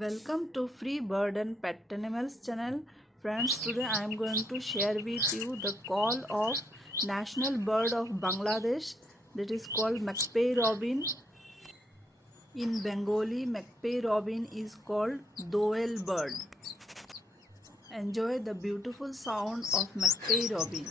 Welcome to Free Bird and Pet Animals channel. Friends, today I am going to share with you the call of national bird of Bangladesh, that is called Magpie Robin. In Bengali, Magpie Robin is called Doel bird. Enjoy the beautiful sound of Magpie Robin.